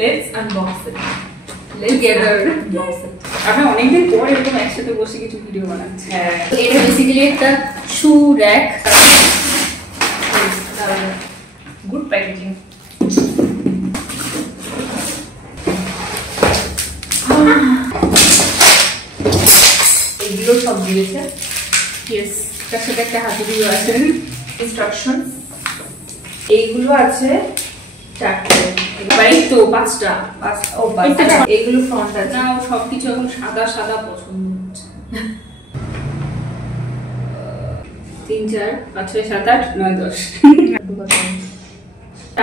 Let's unbox it together. আমরা অনেকদিন পর এরকম একসাথে বসে কিছু ভিডিও বানাচ্ছি। হ্যাঁ, এটা বেসিক্যালি একটা শু র‍্যাক। Good packaging. এগুলো সব দিয়েছে। ইয়েস, তার সাথে একটা হাতি ভিডিও আছে, ইনস্ট্রাকশন। এইগুলো আছে 4টে, এই তো 5টা। ও এইগুলো ফ্রন্ট আছে না, ও সবকিছু এখন সাদা সাদা পছন্দ হচ্ছে। 3 4 5 6 7 8 9 10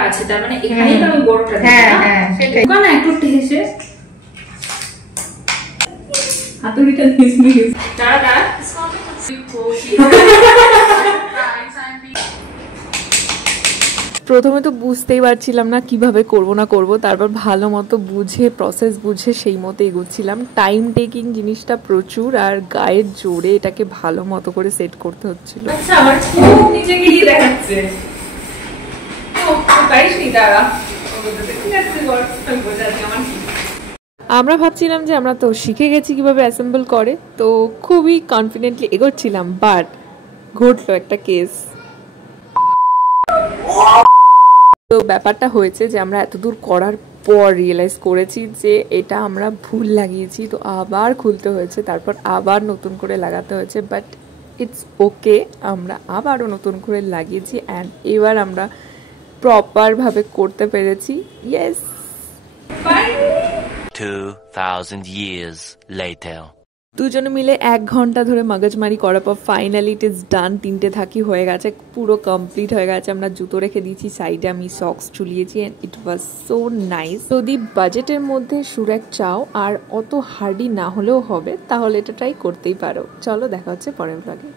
আছে। তার মানে এখানেই তো আমি বড়টা দিই। হ্যাঁ সেটাই। কোন একটু হেসে হাতুড়িটা দিস দাদা। প্রথমে তো বুঝতেই পারছিলাম না কিভাবে করব না করব, তারপর ভালো মতো বুঝে প্রসেস বুঝে সেই মতো এগোচ্ছিলাম। টাইম টেকিং জিনিসটা প্রচুর, আর গায়ের জোরে এটাকে ভালো মতো করে সেট করতে হচ্ছিল। আচ্ছা, আমার খুব নিচে গিয়ে দেখাচ্ছে। ও পাইছি দাঁড়া, ঠিক আছে বোঝাচ্ছি আমার কি। আমরা ভাবছিলাম যে আমরা তো শিখে গেছি কিভাবে অ্যাসেম্বল করে, তো খুবই কনফিডেন্টলি এগোচ্ছিলাম, বাট ঘটলো একটা কেস। তো ব্যাপারটা হয়েছে যে আমরা এতদূর করার পর রিয়েলাইজ করেছি যে এটা আমরা ভুল লাগিয়েছি, তো আবার খুলতে হয়েছে, তারপর আবার নতুন করে লাগাতে হয়েছে, বাট ইটস ওকে, আমরা আবারও নতুন করে লাগিয়েছি অ্যান্ড এবার আমরা প্রপারভাবে করতে পেরেছি। Yes, 2000 years later. দুজনে মিলে 1 ঘন্টা ধরে মগজমারি করার পর ফাইনালি ইট ইজ ডান। 3টে থাকি হয়ে গেছে, পুরো কমপ্লিট হয়ে গেছে। আমরা জুতো রেখে দিয়েছি সাইডে, আমি সক্স ঝুলিয়েছি and it was so nice. যদি বাজেটের মধ্যে সুরাক চাও আর অত হার্ডি না হলেও হবে, তাহলে এটা ট্রাই করতেই পারো। চলো দেখা হচ্ছে পরের ব্লগে।